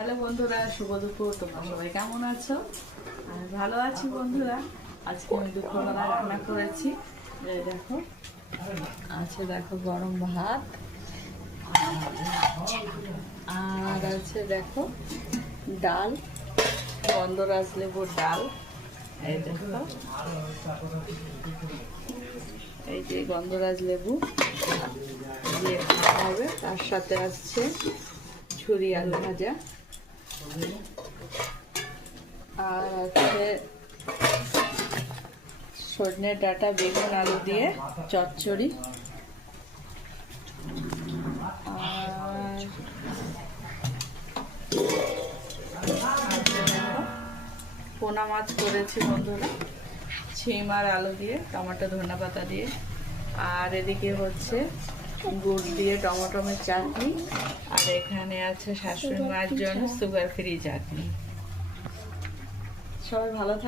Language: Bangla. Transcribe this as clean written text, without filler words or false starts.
হ্যালো বন্ধুরা, শুভ দুপুর। তোমরা সবাই কেমন আছো? আমি ভালো আছি বন্ধুরা। আজকে আমি দুপুরবেলা রান্না করেছি। এই দেখো, দেখো গরম ভাত, আর আছে দেখো ডাল, গন্ধরাজ লেবুর ডাল। এই দেখো, এই যে গন্ধরাজ লেবু দিয়ে খাওয়া হবে। তার সাথে আসছে ঝুরি আলু ভাজা, আর আছে সজনে ডাঁটা বেগুন আলু দিয়ে চচ্চড়ি, আর পোনা মাছ করেছি বন্ধুরা, ছিম আর আলু দিয়ে, টমেটো ধনে পাতা দিয়ে। আর এদিকে হচ্ছে গুড় দিয়ে টমেটোমের চাটনি, আর এখানে আছে শাশুড়ি মায়ের জন্য সুগার ফ্রি চাটনি। সবাই ভালো থাকে।